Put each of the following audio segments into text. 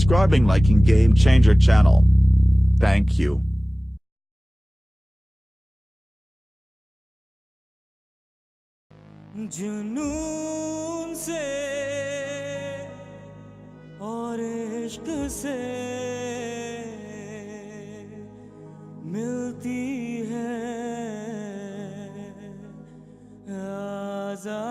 subscribing, liking Game Changer channel. Thank you. जुनून से और इश्क से मिलती है आजादी।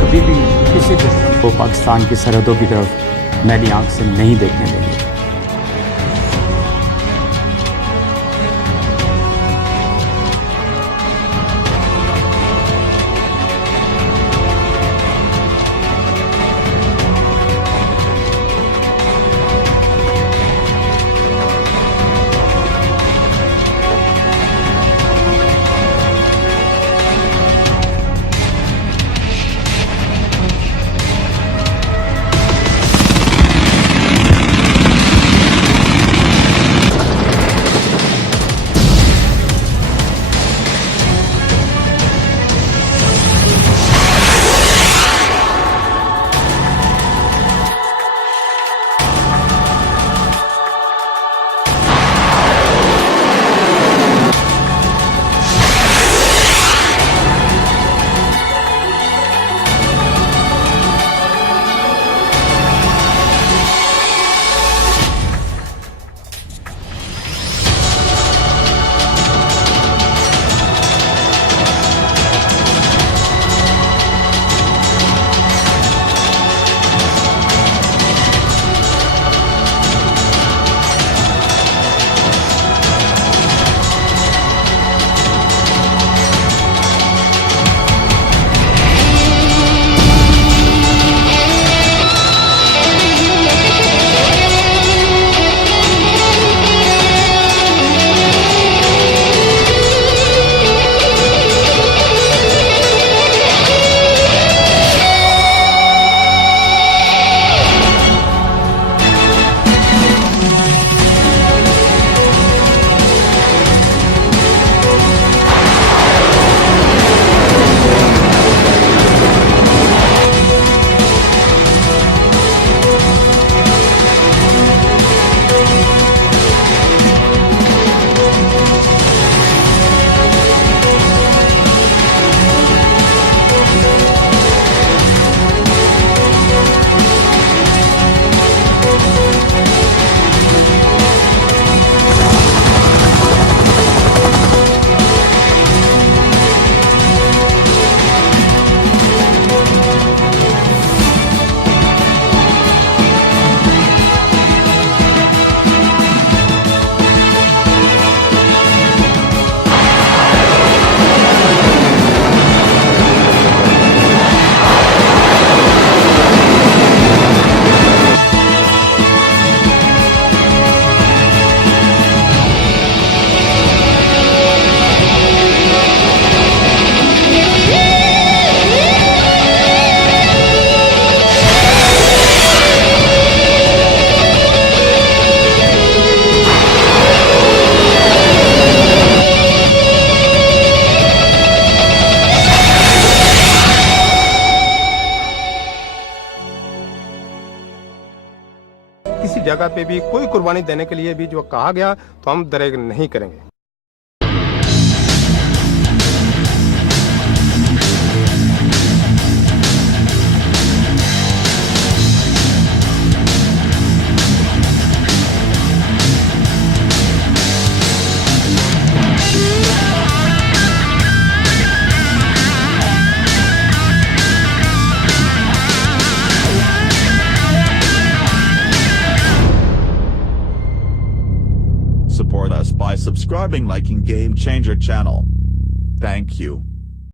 कभी भी किसी दुश्मन को पाकिस्तान की सरहदों की तरफ मैली आंख से नहीं देखने देंगे। किसी जगह पे भी कोई कुर्बानी देने के लिए भी जो कहा गया तो हम दरेग नहीं करेंगे। Support us by subscribing, liking Game Changer channel. Thank you.